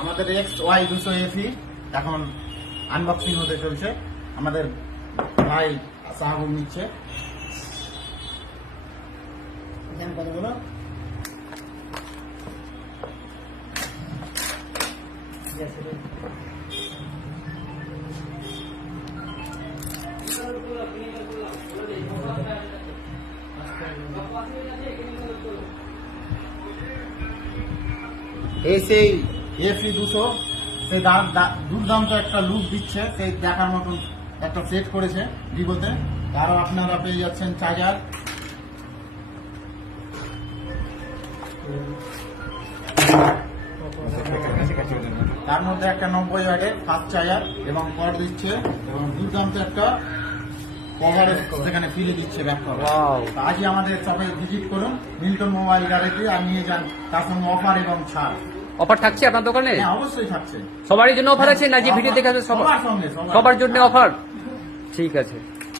আমাদের XY200FE এখন unboxing হতে চলছে। আমাদের ভাই সাহাবুল নিচ্ছে। কতগুলো এই সেই FE200 সেই দুর্দান্ত একটা লুক দিচ্ছে, সেই দেখার মতন একটা সেট করেছে ভিভোতে। তারও আপনারা পেয়ে যাচ্ছেন চার্জার, তার মধ্যে একটা 90 ওয়াটের ফাস্ট চার্জার এবং কর্ড দিচ্ছে, এবং দুর্দান্ত একটা কভারেজ সেখানে ফিরে দিচ্ছে ব্যাক কভার। আজই আমাদের শপে ভিজিট করুন, মিল্টন মোবাইল গ্যালারি, আর নিয়ে যান তার সঙ্গে অফার এবং ছাড়। অফার থাকছে আপনার দোকানে? হ্যাঁ, অবশ্যই থাকছে। সবারই জন্য অফার আছে না? যে ভিডিও দেখে আসবে সবার সঙ্গে সবার জন্য অফার? ঠিক আছে।